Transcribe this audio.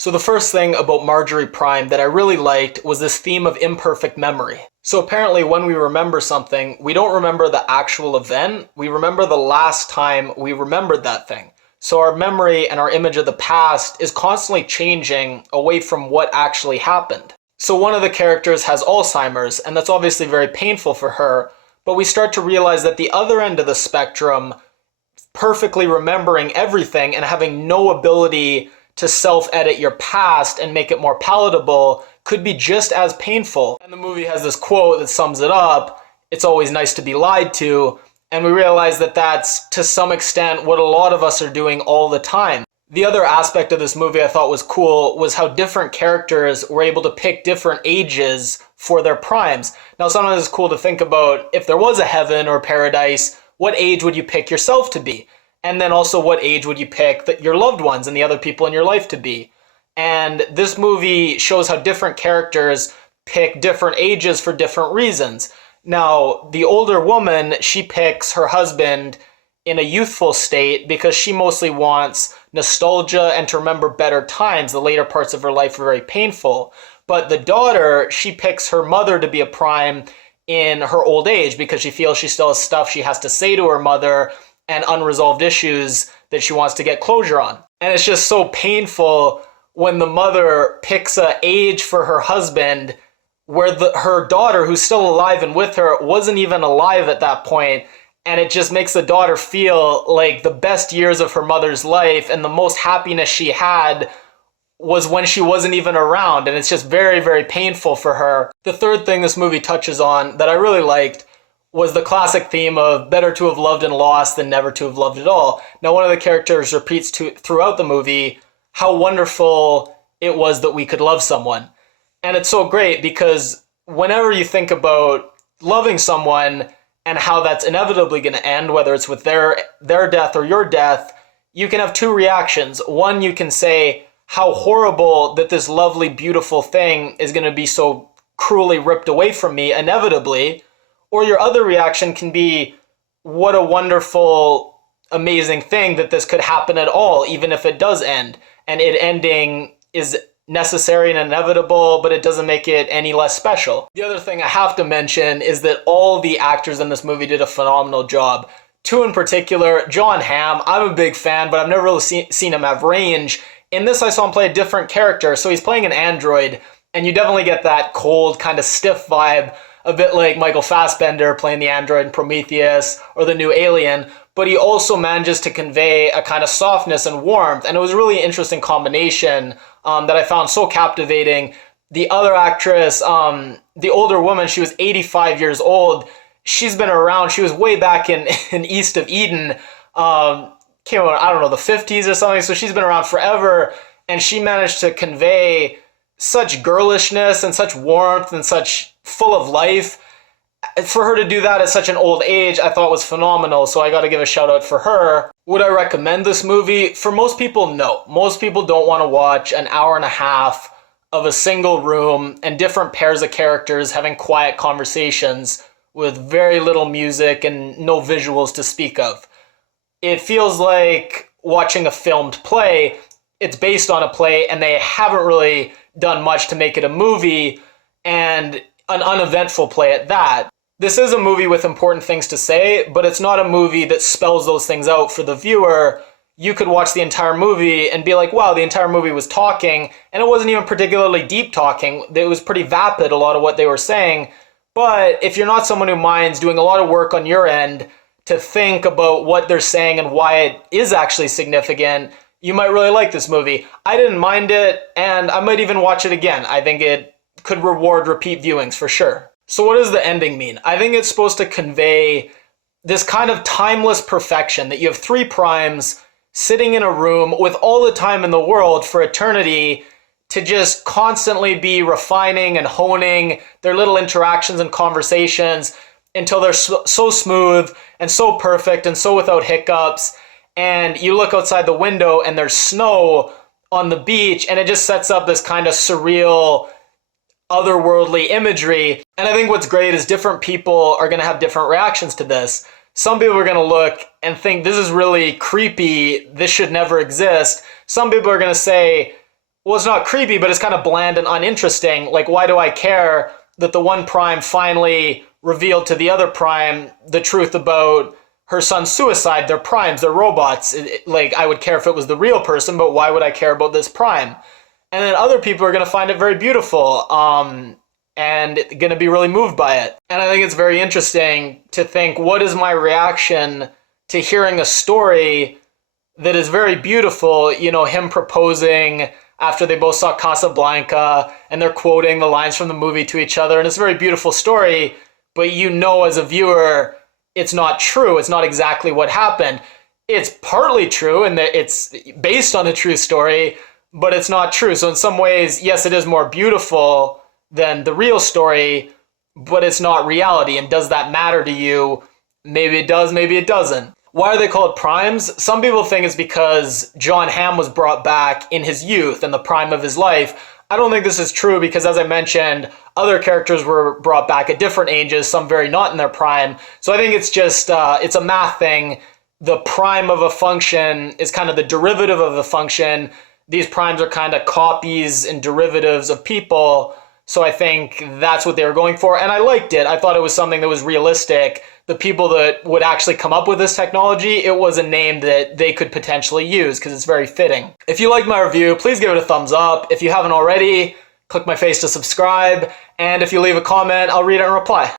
So the first thing about Marjorie Prime that I really liked was this theme of imperfect memory. So apparently when we remember something, we don't remember the actual event, we remember the last time we remembered that thing. So our memory and our image of the past is constantly changing away from what actually happened. So one of the characters has Alzheimer's, and that's obviously very painful for her, but we start to realize that the other end of the spectrum, perfectly remembering everything and having no ability to self-edit your past and make it more palatable, could be just as painful. And the movie has this quote that sums it up: "It's always nice to be lied to," and we realize that that's, to some extent, what a lot of us are doing all the time. The other aspect of this movie I thought was cool was how different characters were able to pick different ages for their primes. Now, sometimes it's cool to think about, if there was a heaven or paradise, what age would you pick yourself to be? And then also, what age would you pick your loved ones and the other people in your life to be? And this movie shows how different characters pick different ages for different reasons. Now, the older woman, she picks her husband in a youthful state because she mostly wants nostalgia and to remember better times. The later parts of her life are very painful. But the daughter, she picks her mother to be a prime in her old age because she feels she still has stuff she has to say to her mother and unresolved issues that she wants to get closure on. And it's just so painful when the mother picks an age for her husband where her daughter, who's still alive and with her, wasn't even alive at that point. And it just makes the daughter feel like the best years of her mother's life and the most happiness she had was when she wasn't even around. And it's just very, very painful for her. The third thing this movie touches on that I really liked was the classic theme of better to have loved and lost than never to have loved at all. Now, one of the characters repeats throughout the movie how wonderful it was that we could love someone. And it's so great because whenever you think about loving someone and how that's inevitably going to end, whether it's with their death or your death, you can have two reactions. One, you can say how horrible that this lovely, beautiful thing is going to be so cruelly ripped away from me inevitably. Or your other reaction can be, what a wonderful, amazing thing that this could happen at all, even if it does end. And it ending is necessary and inevitable, but it doesn't make it any less special. The other thing I have to mention is that all the actors in this movie did a phenomenal job. Two in particular, John Hamm, I'm a big fan, but I've never really seen him have range. In this, I saw him play a different character, so he's playing an android, and you definitely get that cold, kind of stiff vibe, a bit like Michael Fassbender playing the android in Prometheus or the new Alien, but he also manages to convey a kind of softness and warmth, and it was a really interesting combination that I found so captivating. The other actress, the older woman, she was 85 years old. She's been around. She was way back in East of Eden, came out, I don't know, the 50s or something, so she's been around forever, and she managed to convey such girlishness and such warmth and such full of life. For her to do that at such an old age, I thought was phenomenal, so I gotta give a shout out for her. Would I recommend this movie? For most people, no. Most people don't want to watch an hour and a half of a single room and different pairs of characters having quiet conversations with very little music and no visuals to speak of. It feels like watching a filmed play. It's based on a play, and they haven't really done much to make it a movie, and an uneventful play at that. This is a movie with important things to say, but it's not a movie that spells those things out for the viewer. You could watch the entire movie and be like, wow, the entire movie was talking, and it wasn't even particularly deep talking. It was pretty vapid, a lot of what they were saying. But if you're not someone who minds doing a lot of work on your end to think about what they're saying and why it is actually significant, you might really like this movie. I didn't mind it, and I might even watch it again. I think it could reward repeat viewings for sure. So what does the ending mean? I think it's supposed to convey this kind of timeless perfection that you have three primes sitting in a room with all the time in the world for eternity to just constantly be refining and honing their little interactions and conversations until they're so smooth and so perfect and so without hiccups. And you look outside the window and there's snow on the beach, and it just sets up this kind of surreal, otherworldly imagery. And I think what's great is different people are going to have different reactions to this. Some people are going to look and think, this is really creepy, this should never exist. Some people are going to say, Well, it's not creepy, but it's kind of bland and uninteresting. Like, why do I care that the one Prime finally revealed to the other Prime the truth about her son's suicide? They're Primes, they're robots. Like, I would care if it was the real person, but why would I care about this Prime? And then other people are going to find it very beautiful, and going to be really moved by it. And I think it's very interesting to think, what is my reaction to hearing a story that is very beautiful, you know, him proposing after they both saw Casablanca, and they're quoting the lines from the movie to each other, and it's a very beautiful story, but you know as a viewer, it's not true, it's not exactly what happened. It's partly true, and it's based on a true story, but it's not true. So in some ways, yes, it is more beautiful than the real story, but it's not reality. And does that matter to you? Maybe it does, maybe it doesn't. Why are they called primes? Some people think it's because John Hamm was brought back in his youth and the prime of his life. I don't think this is true because, as I mentioned, other characters were brought back at different ages, some very not in their prime. So I think it's just, it's a math thing. The prime of a function is kind of the derivative of the function. These primes are kind of copies and derivatives of people. So I think that's what they were going for. And I liked it. I thought it was something that was realistic. The people that would actually come up with this technology, it was a name that they could potentially use because it's very fitting. If you liked my review, please give it a thumbs up. If you haven't already, click my face to subscribe. And if you leave a comment, I'll read it and reply.